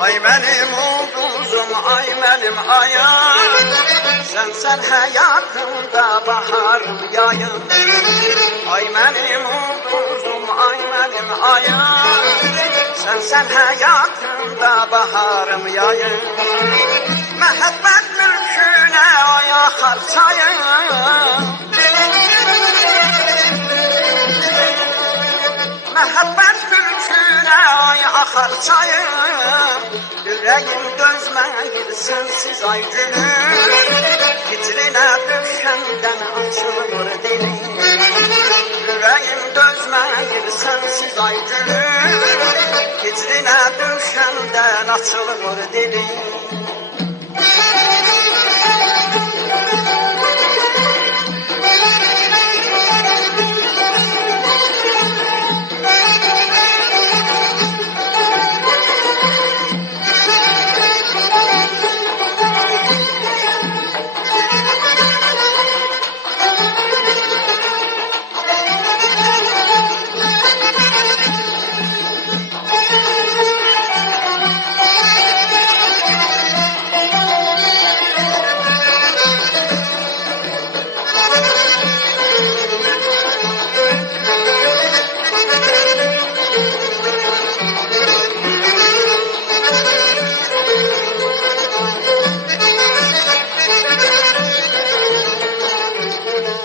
Ay benim ulduzum, ay benim ayım, sen hayatımda baharım yayım. Ay benim ulduzum, ay benim ayım, sen hayatımda baharım yayım. Mehabbet mülküne aya harcayım, mehabbet mülküne aya harcayım. Yüreğim dözmeyir sensiz ay gülüm, Fitrine düşenden açılır dilim. Yüreğim dözmeyir sensiz ay gülüm, Fitrine düşenden açılır dilim.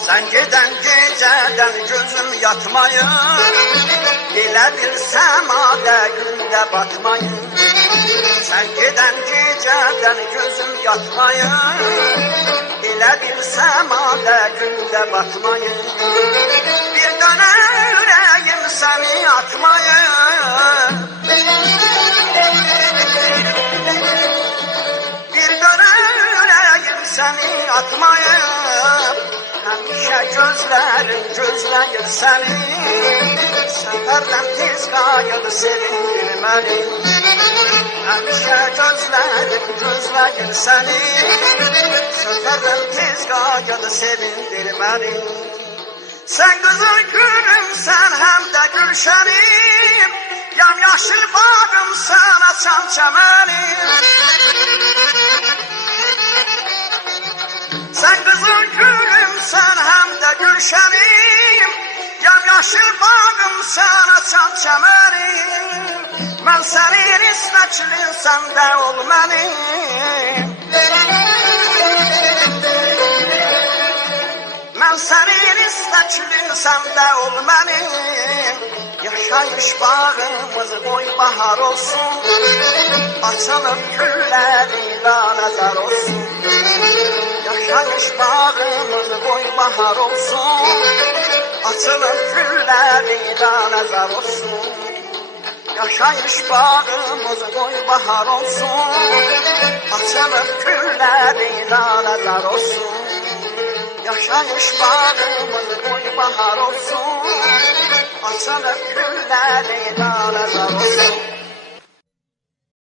Sen giden geceden gözüm yatmayın, Bile bir semada günde batmayın. Sen giden geceden gözüm yatmayın, Bile bir semada günde batmayın. Bir dönem yüreğim seni atmayın, bir dönem yüreğim seni atmayın. Həmişə gözlərim gözləyir səni, səfərdən tez qayıdı sevindir məni. Həmişə gözlərim gözləyir səni, səfərdən tez qayıdı sevindir məni. Sən qızıl gülümsən, həm də gülşənim, yamyaşıl bağımsan, açan çəmənim. Sen kızıl gülümsen, hem de gülşenim, yamyaşıl bağımsan, açan çəmənim. Mən sənin isməklim, sən də ol mənim. Mən sənin isməklim, sən də ol mənim. Yaşayış bağımız boy bahar olsun, açılıb güllərinə nəzər olsun. Yaşayış bağımız boy bahar olsun, açılıb güllərinə nəzər olsun. Yaşayış bağımız boy bahar olsun, açılıb güllərinə nəzər olsun. Yaşayış bağımız boy bahar olsun, açılıb güllərinə nəzər olsun.